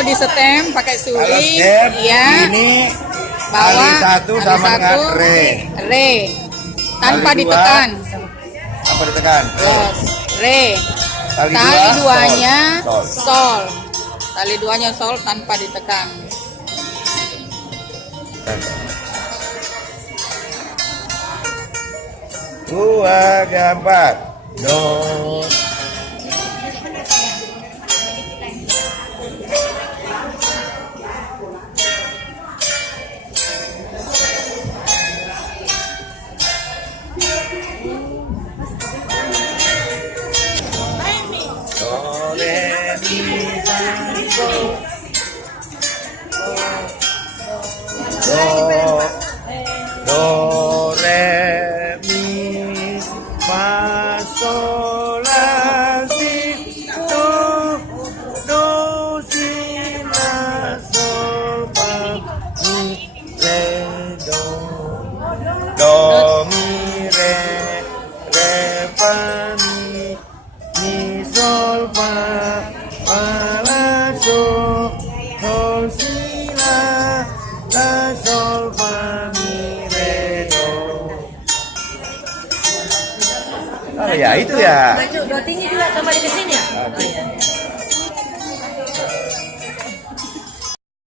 Kalau di setem pakai Kalau suling, step ya. ini Bawah kali satu kali sama dengan satu, re. re. Tanpa Kali dua, ditekan. Apa ditekan? Re. Yes, re. Kali Tali dua, duanya sol. sol. Tali duanya sol tanpa ditekan. Dua, empat. Do. Do, re, mi, fa, sol. Do, re, mi, fa, sol, la, si, do, si, la, sol, fa, mi, re, do. Do, mi, re, fa, mi, sol, fa, la, sol, si, la, sol, fa, mi, re, do. Oh ya, itu ya. Maju, do tinggi juga kembali ke sini ya? Oh, iya.